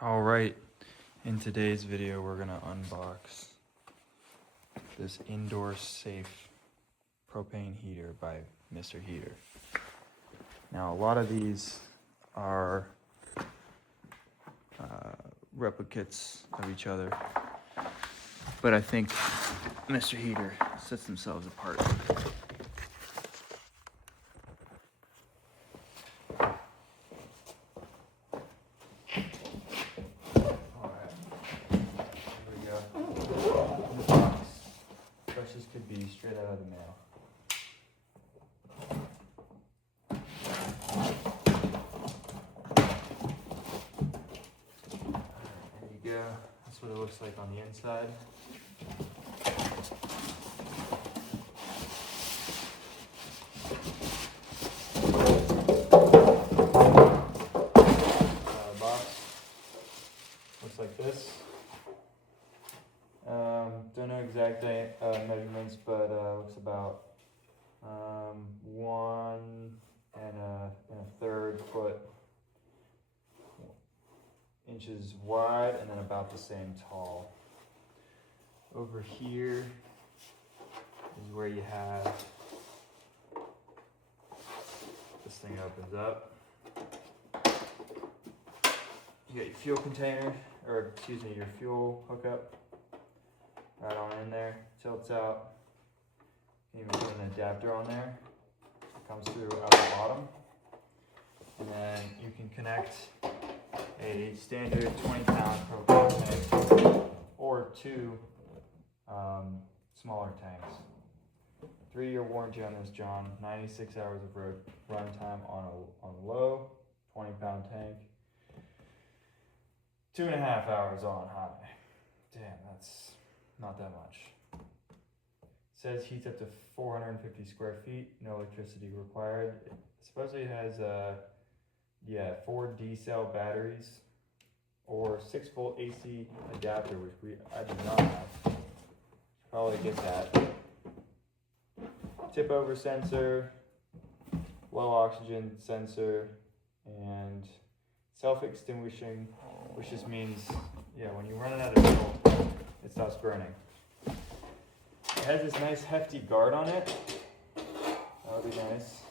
All right, in today's video, we're gonna unbox this indoor safe propane heater by Mr. Heater. Now, a lot of these are replicates of each other, but I think Mr. Heater sets themselves apart. This could be straight out of the mail. There you go. That's what it looks like on the inside. Box looks like this. Don't know exact measurements, but looks about 1 1/3 inches wide, and then about the same tall. Over here is where you have this thing opens up. You got your fuel container, or excuse me, your fuel hookup. Right on in there, tilts out. You can even put an adapter on there. It comes through out the bottom. And then you can connect a standard 20-pound propane tank or two smaller tanks. 3-year warranty on this, John. 96 hours of run time on low, 20-pound tank. 2.5 hours on high. Damn, that's not that much. It says heats up to 450 square feet, no electricity required. It supposedly has 4 D-cell batteries or 6-volt AC adapter, which I do not have. Probably get that. Tip over sensor, low oxygen sensor, and self-extinguishing, which just means, when you run out of fuel, it stops burning. It has this nice hefty guard on it. That would be nice.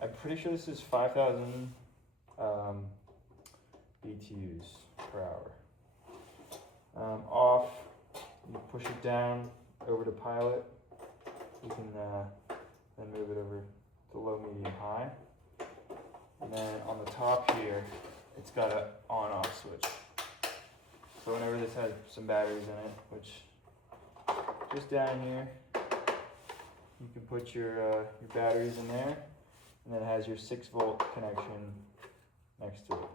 I'm pretty sure this is 5,000 BTUs per hour. Off, you push it down over to pilot. You can then move it over to low, medium, high. And then on the top here, it's got an on-off switch. So whenever this has some batteries in it, which just down here, you can put your batteries in there, and then it has your 6-volt connection next to it.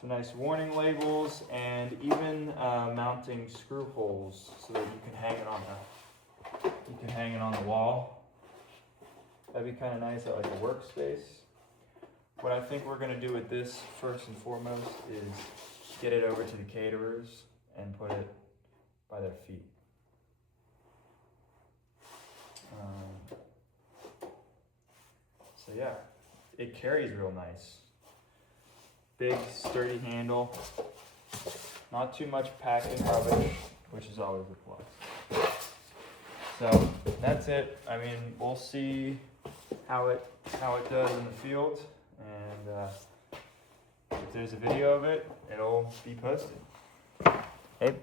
Some nice warning labels, and even mounting screw holes so that you can hang it on the wall. That'd be kind of nice at like a workspace. What I think we're gonna do with this first and foremost is get it over to the caterers and put it by their feet. So yeah, it carries real nice. Big sturdy handle, not too much packing rubbish, which is always a plus. So that's it. I mean, we'll see how it does in the field, and if there's a video of it, it'll be posted. Hey.